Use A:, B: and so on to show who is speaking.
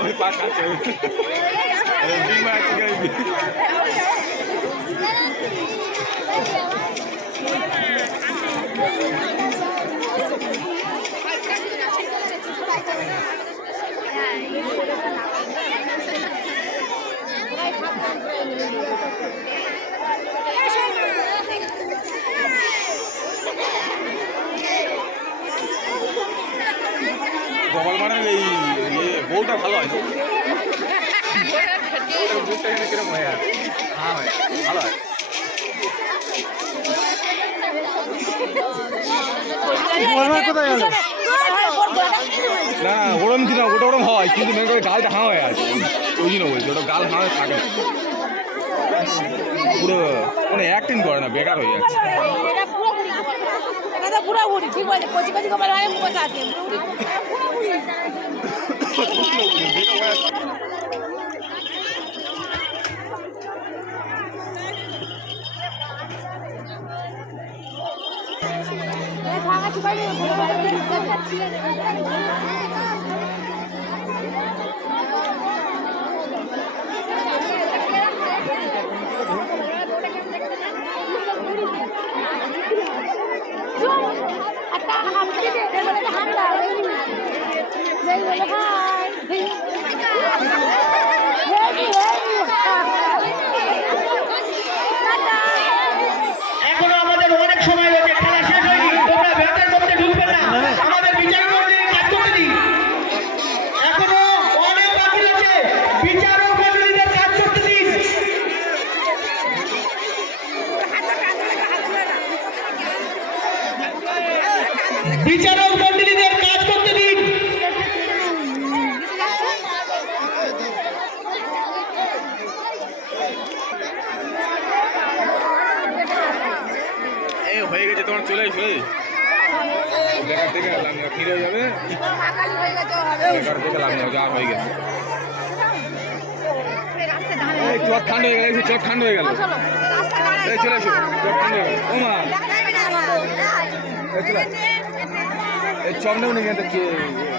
A: ওই আছে বিমা আছে গাইবি গোপাল মানে এই। বউটা ভালো হয়।
B: কোথায় গেল
A: না, ওরম কি না, ওটা ওরম হয়, কিন্তু মেন করে গালটা হাঁ হয়ে আছে। ওই জন্য বলছি, ওটা গাল হাঁ থাকে। পুরো মানে অ্যাক্টিং করে না, বেকার হয়ে যাচ্ছে।
C: এটা পুরোপুরি ঠিক বলে কচি কচি কমার হয় মুখ আছে ভাঙা একটা
D: এখনও আমাদের অনেক সময় রয়েছে খেলা শেষ হয়নি তোমরা ব্যাটার করতে ঢুকবে না আমাদের বিচারক মন্ডলী কাজ করতে দিন এখনও অনেক বাকি রয়েছে বিচারক মন্ডলীদের কাজ করতে দিন বিচারক মন্ডলীদের কাজ করতে দিন।
A: এই হয়ে গেছে তোমার চলে এসো এই। বেকার থেকে লাঙ্গা ফিরে যাবে। বেকার থেকে লাঙ্গা যা হয়ে গেছে এই চট ঠান্ডা হয়ে গেল। চট ঠান্ডা হয়ে গেল। এই চলে এসো চট ঠান্ডা হয়ে গেল। ও মা চলে चौने नहीं है तो देखिए